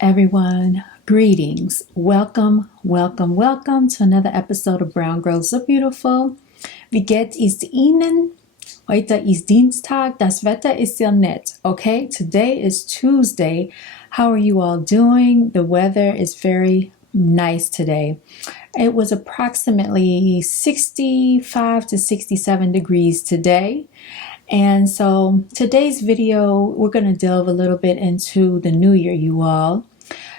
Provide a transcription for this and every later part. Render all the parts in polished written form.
everyone. Greetings. Welcome to another episode of Brown.Girls.Are.Beautiful. Wie geht es Ihnen? Heute ist Dienstag. Das Wetter ist sehr nett. Okay, today is Tuesday. How are you all doing? The weather is very nice today. It was approximately 65 to 67 degrees today. And so today's video, we're going to delve a little bit into the new year, you all.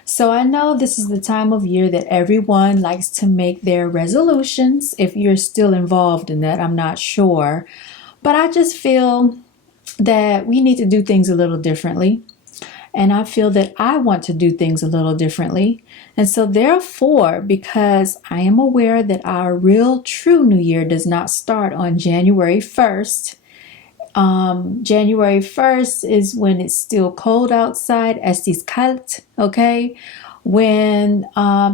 So I know this is the time of year that everyone likes to make their resolutions. If you're still involved in that, I'm not sure. But I just feel that we need to do things a little differently. And I feel that I want to do things a little differently. And so therefore, because I am aware that our real true new year does not start on January 1st, January 1st is when it's still cold outside. Es ist kalt, okay? When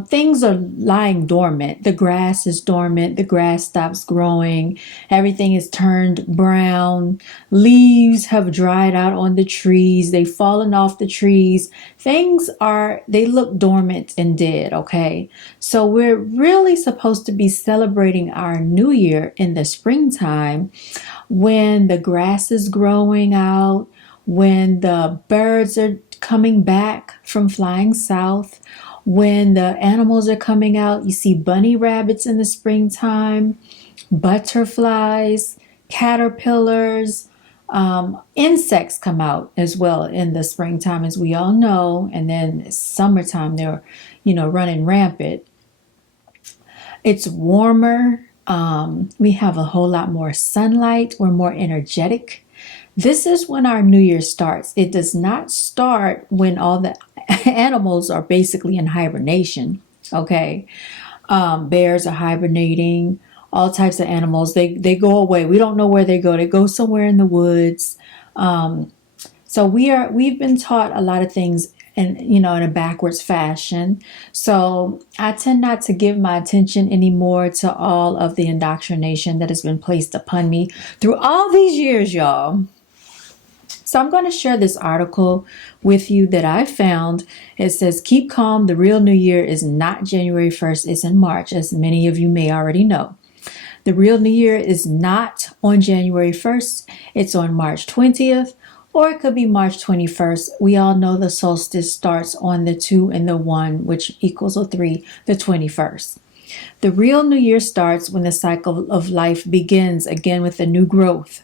things are lying dormant, the grass is dormant, the grass stops growing, everything is turned brown, leaves have dried out on the trees, they've fallen off the trees. They look dormant and dead, okay? So we're really supposed to be celebrating our new year in the springtime when the grass is growing out, when the birds are coming back from flying south, when the animals are coming out. You see bunny rabbits in the springtime, butterflies, caterpillars, insects come out as well in the springtime, as we all know. And then summertime, they're, running rampant. It's warmer. We have a whole lot more sunlight. We're more energetic. This is when our new year starts. It does not start when all the animals are basically in hibernation. Okay. Bears are hibernating, all types of animals. They go away. We don't know where they go. They go somewhere in the woods. So we've been taught a lot of things in a backwards fashion. So I tend not to give my attention anymore to all of the indoctrination that has been placed upon me through all these years, y'all. So I'm going to share this article with you that I found. It says, keep calm. The real new year is not January 1st. It's in March, as many of you may already know. The real new year is not on January 1st. It's on March 20th, or it could be March 21st. We all know the solstice starts on the 2 and the 1, which equals a 3, the 21st. The real new year starts when the cycle of life begins again with a new growth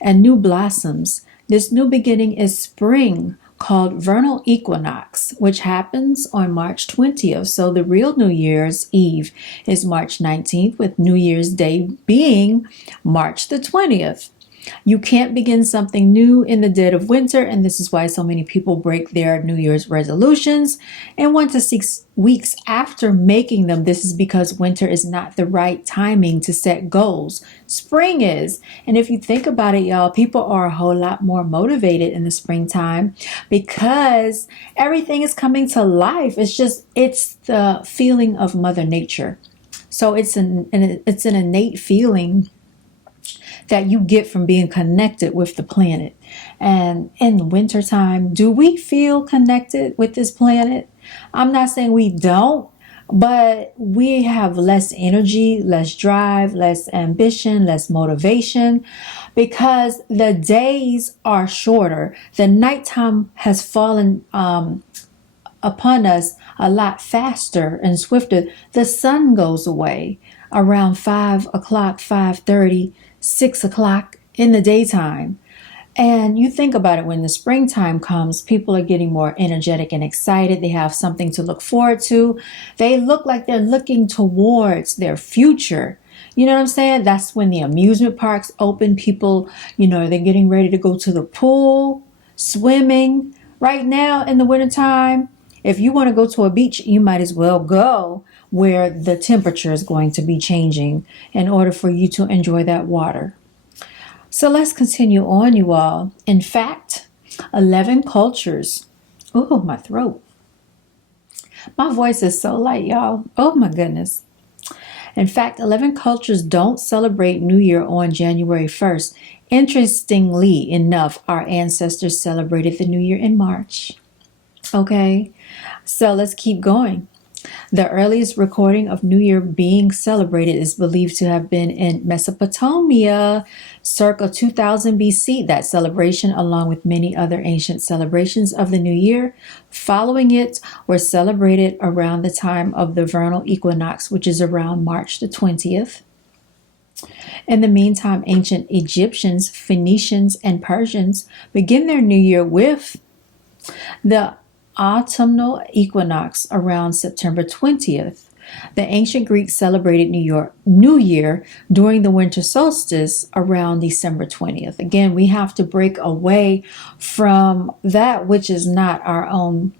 and new blossoms. This new beginning is spring, called vernal equinox, which happens on March 20th. So the real New Year's Eve is March 19th, with New Year's Day being March the 20th. You can't begin something new in the dead of winter, and this is why so many people break their New Year's resolutions and 1 to 6 weeks after making them. This is because winter is not the right timing to set goals. Spring is. And if you think about it, y'all, people are a whole lot more motivated in the springtime because everything is coming to life. It's the feeling of Mother Nature. So it's an innate feeling that you get from being connected with the planet. And in the wintertime, do we feel connected with this planet? I'm not saying we don't, but we have less energy, less drive, less ambition, less motivation, because the days are shorter. The nighttime has fallen upon us a lot faster and swifter. The sun goes away around 5 o'clock, 5:30, 6 o'clock in the daytime. And you think about it, when the springtime comes, people are getting more energetic and excited. They have something to look forward to. They look like they're looking towards their future. You know what I'm saying? That's when the amusement parks open. People, they're getting ready to go to the pool, swimming. Right now in the wintertime, if you want to go to a beach, you might as well go where the temperature is going to be changing in order for you to enjoy that water. So let's continue on, you all. In fact, 11 cultures. Oh, my throat. My voice is so light, y'all. Oh, my goodness. In fact, 11 cultures don't celebrate New Year on January 1st. Interestingly enough, our ancestors celebrated the New Year in March. Okay, so let's keep going. The earliest recording of New Year being celebrated is believed to have been in Mesopotamia, circa 2000 BC. That celebration, along with many other ancient celebrations of the New Year following it, were celebrated around the time of the vernal equinox, which is around March the 20th. In the meantime, ancient Egyptians, Phoenicians, and Persians begin their New Year with the autumnal equinox around September 20th. The ancient Greeks celebrated New Year during the winter solstice around December 20th. Again, we have to break away from that which is not our own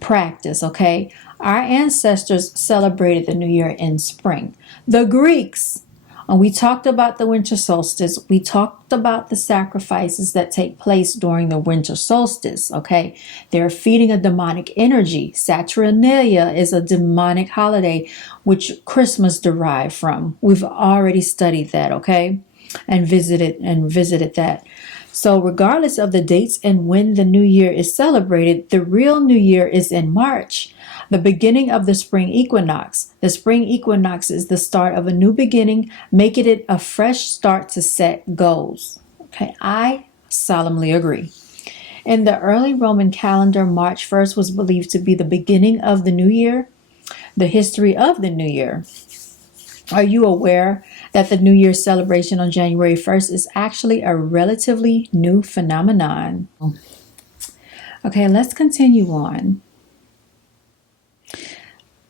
practice, okay? Our ancestors celebrated the New Year in spring. The Greeks, and we talked about the winter solstice. We talked about the sacrifices that take place during the winter solstice, okay? They're feeding a demonic energy. Saturnalia is a demonic holiday which Christmas derived from. We've already studied that, okay? And visited that. So regardless of the dates and when the new year is celebrated, the real new year is in March, the beginning of the spring equinox. The spring equinox is the start of a new beginning, making it a fresh start to set goals. Okay, I solemnly agree. In the early Roman calendar, March 1st was believed to be the beginning of the new year, the history of the new year. Are you aware that the New Year's celebration on January 1st is actually a relatively new phenomenon? Okay, let's continue on.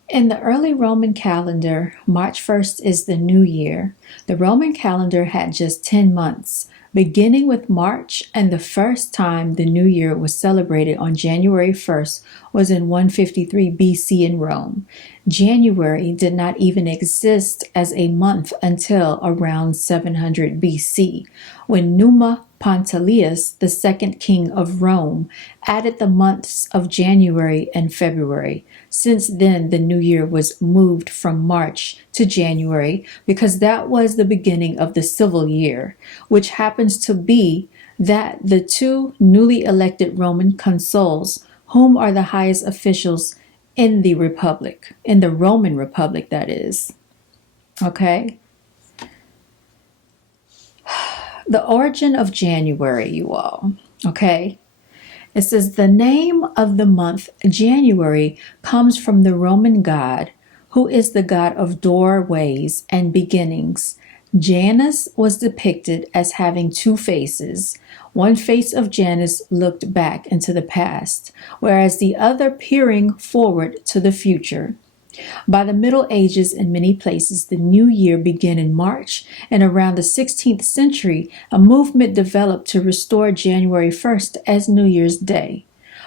In the early Roman calendar, March 1st is the new year. The Roman calendar had just 10 months, beginning with March, and the first time the new year was celebrated on January 1st was in 153 BC in Rome. January did not even exist as a month until around 700 BC, when Numa Pontilius, the second king of Rome, added the months of January and February. Since then, the new year was moved from March to January because that was the beginning of the civil year, which happens to be that the two newly elected Roman consuls, whom are the highest officials in the Republic, in the Roman Republic, that is. Okay? The origin of January, you all. Okay? It says the name of the month January comes from the Roman god, who is the god of doorways and beginnings. Janus was depicted as having two faces. One face of Janus looked back into the past, whereas the other peering forward to the future. By the Middle Ages, in many places, the new year began in March, and around the 16th century, a movement developed to restore January 1st as New Year's Day.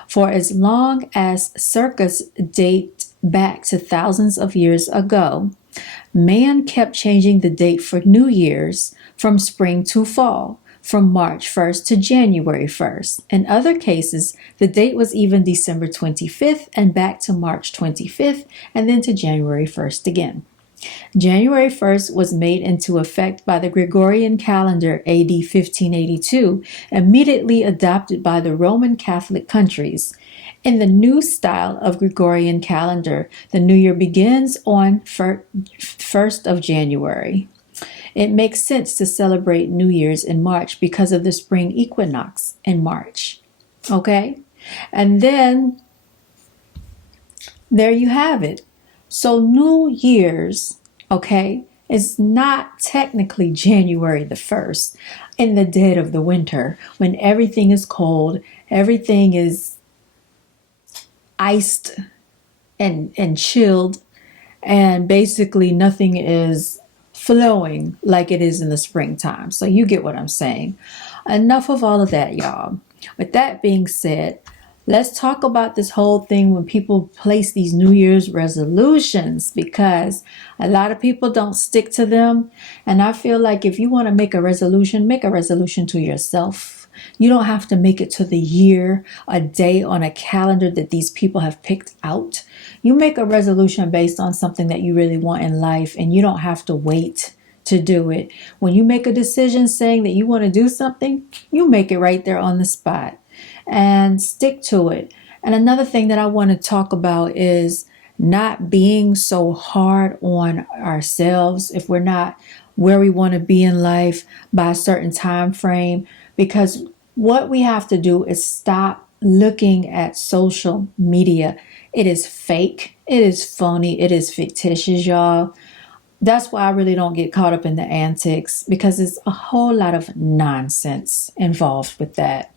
For as long as circus date back to thousands of years ago, man kept changing the date for New Year's from spring to fall, from March 1st to January 1st. In other cases, the date was even December 25th and back to March 25th and then to January 1st again. January 1st was made into effect by the Gregorian calendar AD 1582, immediately adopted by the Roman Catholic countries. In the new style of Gregorian calendar, the new year begins on 1st of January. It makes sense to celebrate New Year's in March because of the spring equinox in March. Okay? And then there you have it. So New Year's, okay, is not technically January the 1st in the dead of the winter when everything is cold, everything is iced and chilled, and basically nothing is flowing like it is in the springtime. So you get what I'm saying. Enough of all of that, y'all. With that being said, let's talk about this whole thing when people place these New Year's resolutions, because a lot of people don't stick to them. And I feel like if you want to make a resolution to yourself. You don't have to make it to the year, a day on a calendar that these people have picked out. You make a resolution based on something that you really want in life, and you don't have to wait to do it. When you make a decision saying that you want to do something, you make it right there on the spot and stick to it. And another thing that I want to talk about is not being so hard on ourselves if we're not where we want to be in life by a certain time frame, because what we have to do is stop looking at social media. It is fake, it is phony, it is fictitious, y'all. That's why I really don't get caught up in the antics, because it's a whole lot of nonsense involved with that.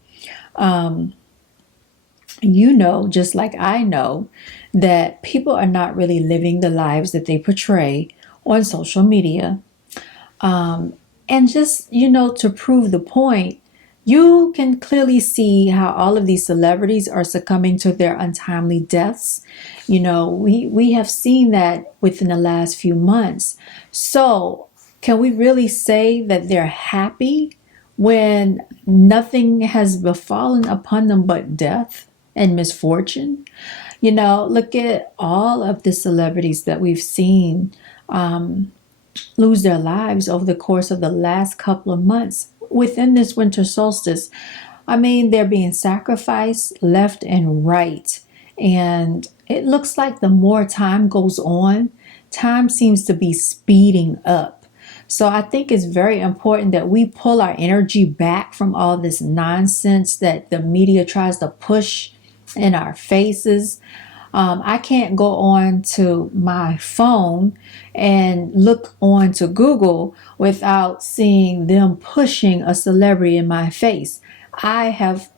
You know, just like I know, that people are not really living the lives that they portray on social media. And just, to prove the point, you can clearly see how all of these celebrities are succumbing to their untimely deaths. We have seen that within the last few months. So, can we really say that they're happy when nothing has befallen upon them but death and misfortune? Look at all of the celebrities that we've seen lose their lives over the course of the last couple of months within this winter solstice. I mean, they're being sacrificed left and right. And it looks like the more time goes on, time seems to be speeding up. So I think it's very important that we pull our energy back from all this nonsense that the media tries to push in our faces. I can't go on to my phone and look on to Google without seeing them pushing a celebrity in my face. I have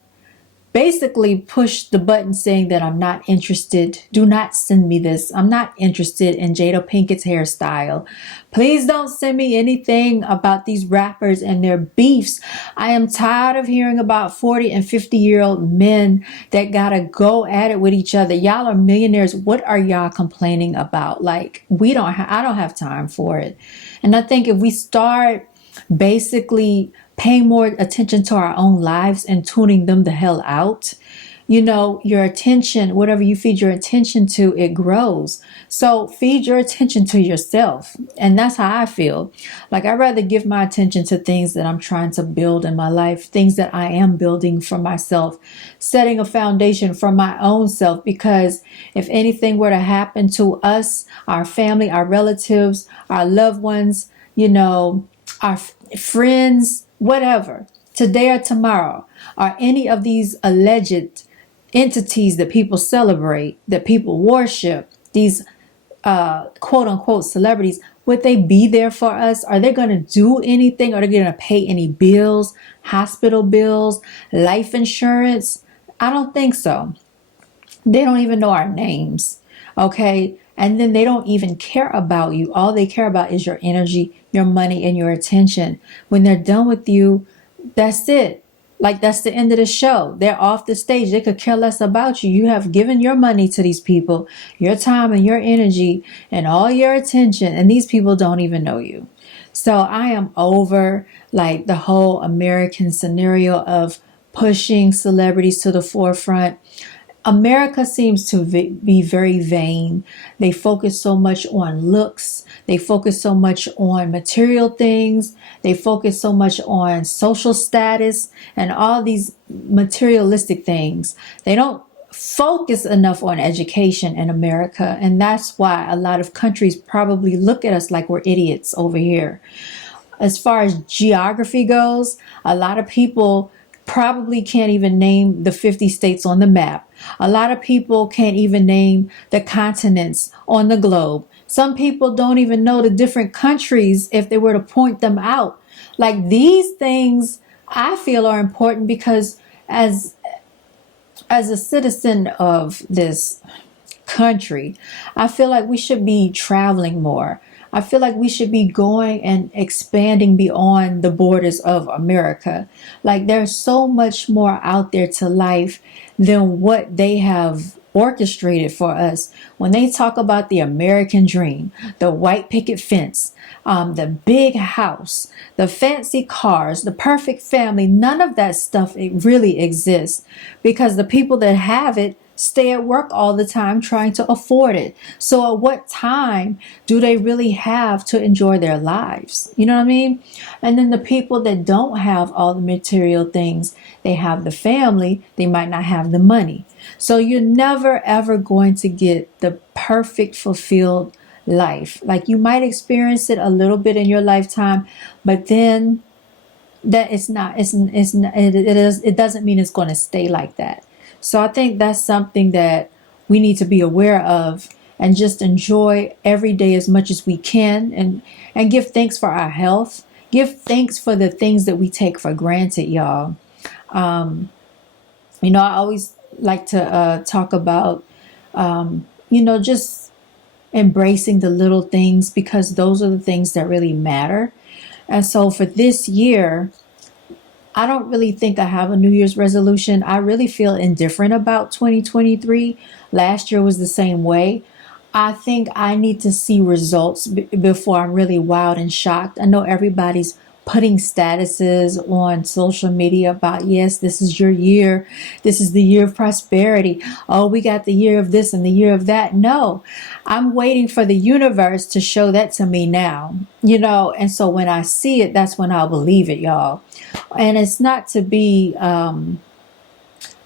basically push the button saying that I'm not interested. Do not send me this. I'm not interested in Jada Pinkett's hairstyle. Please don't send me anything about these rappers and their beefs. I am tired of hearing about 40 and 50-year-old men that gotta go at it with each other. Y'all are millionaires. What are y'all complaining about? Like, I don't have time for it. And I think if we start basically paying more attention to our own lives and tuning them the hell out, your attention, whatever you feed your attention to, it grows. So feed your attention to yourself. And that's how I feel. Like, I'd rather give my attention to things that I'm trying to build in my life, things that I am building for myself, setting a foundation for my own self. Because if anything were to happen to us, our family, our relatives, our loved ones, our friends, whatever, today or tomorrow, are any of these alleged entities that people celebrate, that people worship, these quote unquote celebrities, would they be there for us? Are they going to do anything? Are they going to pay any bills, hospital bills, life insurance? I don't think so. They don't even know our names. Okay. And then they don't even care about you. All they care about is your energy, your money, and your attention. When they're done with you, that's it. Like, that's the end of the show. They're off the stage. They could care less about you. You have given your money to these people, your time and your energy and all your attention, and these people don't even know you. So I am over like the whole American scenario of pushing celebrities to the forefront. America seems to be very vain. They focus so much on looks. They focus so much on material things. They focus so much on social status and all these materialistic things. They don't focus enough on education in America. And that's why a lot of countries probably look at us like we're idiots over here. As far as geography goes, a lot of people probably can't even name the 50 states on the map. A lot of people can't even name the continents on the globe. Some people don't even know the different countries if they were to point them out. Like, these things I feel are important because as a citizen of this country, I feel like we should be traveling more. I feel like we should be going and expanding beyond the borders of America. Like, there's so much more out there to life than what they have orchestrated for us. When they talk about the American dream, the white picket fence, the big house, the fancy cars, the perfect family, none of that stuff, it really exists, because the people that have it stay at work all the time trying to afford it. So at what time do they really have to enjoy their lives? You know what I mean? And then the people that don't have all the material things, they have the family, they might not have the money. So you're never ever going to get the perfect fulfilled life. Like, you might experience it a little bit in your lifetime, but then that it's not it's not, it doesn't mean it's going to stay like that. So I think that's something that we need to be aware of, and just enjoy every day as much as we can, and give thanks for our health, give thanks for the things that we take for granted, y'all. I always like to talk about just embracing the little things, because those are the things that really matter. And so for this year, I don't really think I have a New Year's resolution. I really feel indifferent about 2023. Last year was the same way. I think I need to see results before I'm really wowed and shocked. I know everybody's putting statuses on social media about, yes, this is your year. This is the year of prosperity. Oh, we got the year of this and the year of that. No, I'm waiting for the universe to show that to me now, and so when I see it, that's when I'll believe it, y'all. And it's not to be, I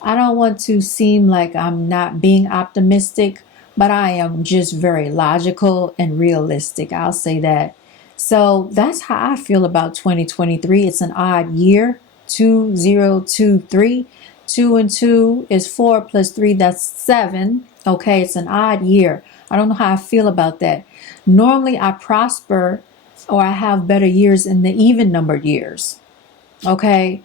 don't want to seem like I'm not being optimistic, but I am just very logical and realistic. I'll say that. So that's how I feel about 2023. It's an odd year. 2023. 2 and 2 is 4 plus 3, that's 7. Okay, it's an odd year. I don't know how I feel about that. Normally I prosper, or I have better years in the even numbered years. Okay.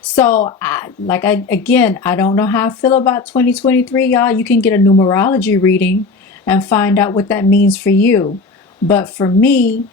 So I don't know how I feel about 2023, y'all. You can get a numerology reading and find out what that means for you. But for me,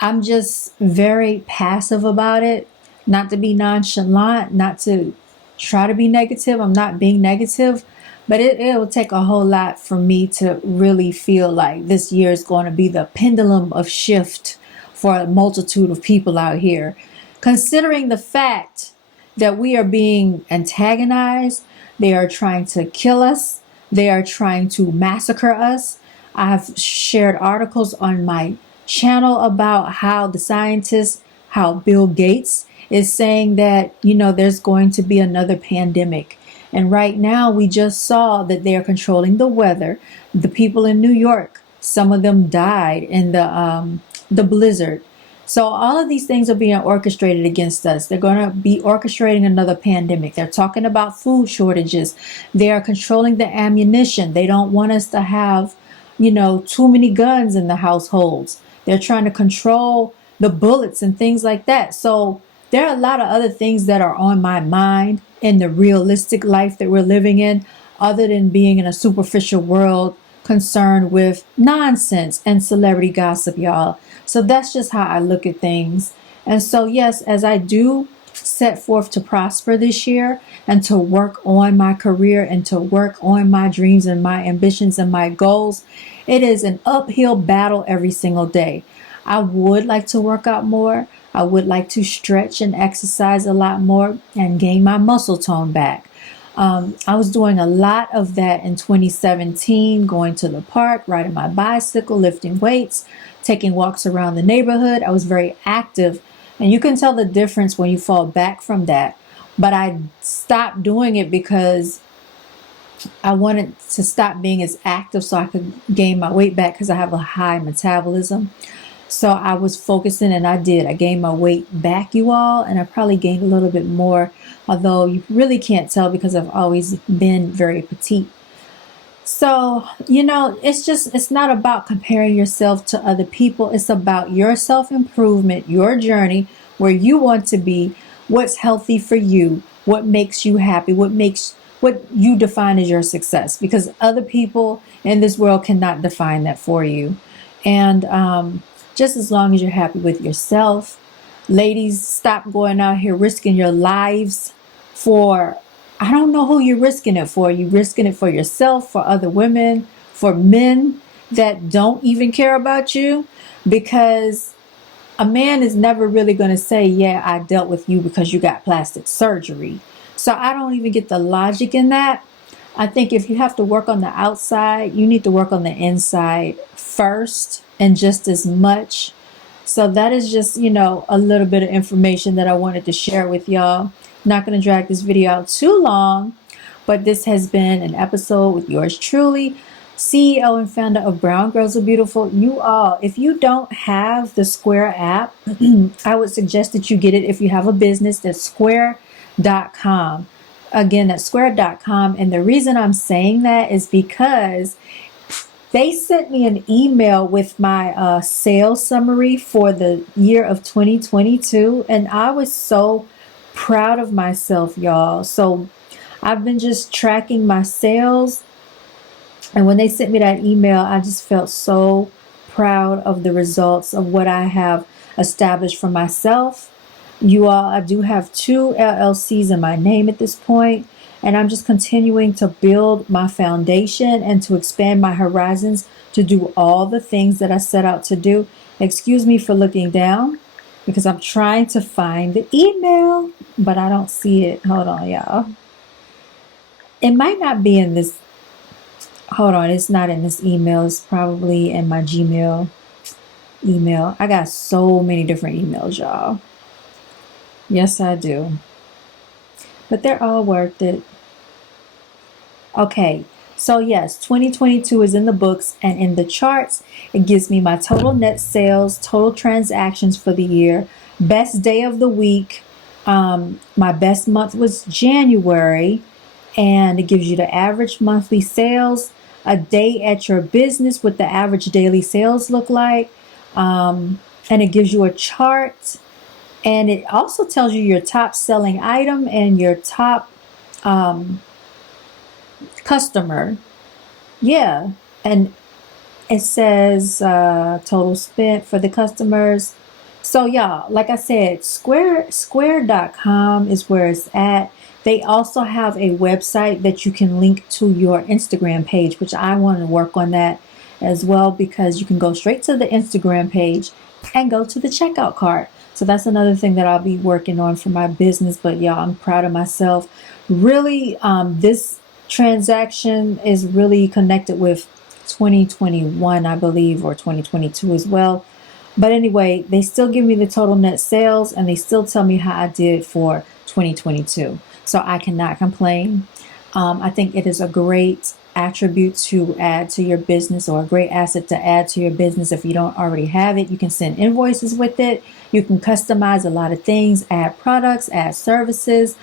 I'm just very passive about it. Not to be nonchalant, not to try to be negative. I'm not being negative, but it'll take a whole lot for me to really feel like this year is going to be the pendulum of shift for a multitude of people out here. Considering the fact that we are being antagonized, they are trying to kill us, they are trying to massacre us. I've shared articles on my channel about how the scientists, how Bill Gates is saying that, there's going to be another pandemic. And right now we just saw that they are controlling the weather. The people in New York, some of them died in the blizzard. So all of these things are being orchestrated against us. They're going to be orchestrating another pandemic. They're talking about food shortages. They are controlling the ammunition. They don't want us to have, too many guns in the households. They're trying to control the bullets and things like that. So there are a lot of other things that are on my mind in the realistic life that we're living in, other than being in a superficial world concerned with nonsense and celebrity gossip, y'all. So that's just how I look at things. And so, yes, as I do set forth to prosper this year and to work on my career and to work on my dreams and my ambitions and my goals, it is an uphill battle every single day. I would like to work out more. I would like to stretch and exercise a lot more and gain my muscle tone back. I was doing a lot of that in 2017, going to the park, riding my bicycle, lifting weights, taking walks around the neighborhood. I was very active, and you can tell the difference when you fall back from that. But I stopped doing it because I wanted to stop being as active so I could gain my weight back, because I have a high metabolism. So I was focusing, and I did. I gained my weight back, you all, and I probably gained a little bit more, although you really can't tell because I've always been very petite. So, it's not about comparing yourself to other people. It's about your self-improvement, your journey, where you want to be, what's healthy for you, what makes you happy, what you define as your success, because other people in this world cannot define that for you. And just as long as you're happy with yourself, ladies, stop going out here risking your lives for, I don't know who you're risking it for. You're risking it for yourself, for other women, for men that don't even care about you, because a man is never really going to say, yeah, I dealt with you because you got plastic surgery. So I don't even get the logic in that. I think if you have to work on the outside, you need to work on the inside first and just as much. So that is just, a little bit of information that I wanted to share with y'all. Not going to drag this video out too long, but this has been an episode with yours truly, CEO and founder of Brown Girls Are Beautiful. You all, if you don't have the Square app, I would suggest that you get it if you have a business. That's square.com. Again, that's square.com. And the reason I'm saying that is because they sent me an email with my sales summary for the year of 2022. And I was so proud of myself, y'all. So I've been just tracking my sales. And when they sent me that email, I just felt so proud of the results of what I have established for myself. You all, I do have 2 LLCs in my name at this point, and I'm just continuing to build my foundation and to expand my horizons to do all the things that I set out to do. Excuse me for looking down because I'm trying to find the email, but I don't see it. Hold on, y'all. It might not be in this. Hold on, it's not in this email. It's probably in my Gmail email. I got so many different emails, y'all. Yes, I do. But they're all worth it. Okay, so yes, 2022 is in the books, and in the charts, it gives me my total net sales, total transactions for the year, best day of the week. My best month was January, and it gives you the average monthly sales, a day at your business, what the average daily sales look like, and it gives you a chart. And it also tells you your top selling item and your top customer. Yeah. And it says total spent for the customers. So y'all, like I said, square.com is where it's at. They also have a website that you can link to your Instagram page, which I want to work on that as well, because you can go straight to the Instagram page and go to the checkout cart. So that's another thing that I'll be working on for my business. But y'all, I'm proud of myself. Really, this transaction is really connected with 2021, I believe, or 2022 as well. But anyway, they still give me the total net sales, and they still tell me how I did for 2022. So I cannot complain. I think it is a great attribute to add to your business, or a great asset to add to your business. If you don't already have it, you can send invoices with it. You can customize a lot of things, add products, add services,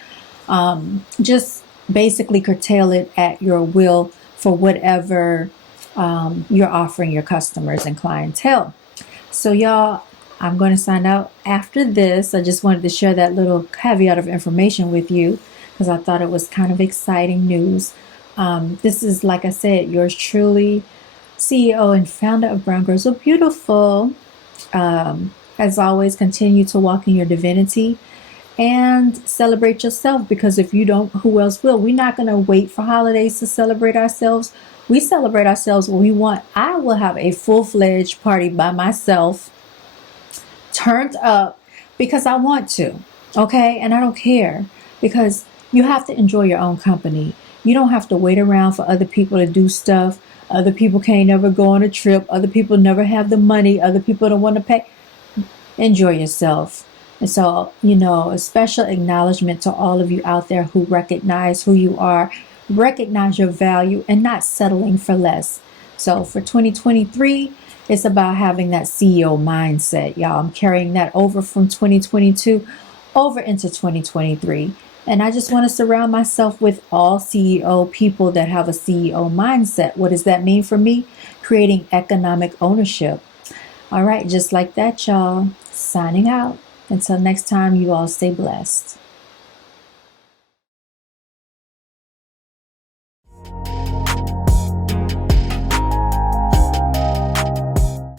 just basically curtail it at your will for whatever you're offering your customers and clientele. So y'all, I'm going to sign out after this. I just wanted to share that little caveat of information with you because I thought it was kind of exciting news. This is, like I said, yours truly, CEO and founder of Brown Girls Are Beautiful. As always, continue to walk in your divinity and celebrate yourself, because if you don't, who else will? We're not going to wait for holidays to celebrate ourselves. We celebrate ourselves when we want. I will have a full-fledged party by myself, turned up, because I want to, okay? And I don't care, because you have to enjoy your own company. You don't have to wait around for other people to do stuff. Other people can't never go on a trip. Other people never have the money. Other people don't want to pay. Enjoy yourself. And so, a special acknowledgement to all of you out there who recognize who you are, recognize your value, and not settling for less. So for 2023, it's about having that CEO mindset, y'all. I'm carrying that over from 2022 over into 2023. And I just want to surround myself with all CEO people that have a CEO mindset. What does that mean for me? Creating economic ownership. All right, just like that, y'all. Signing out. Until next time, you all stay blessed.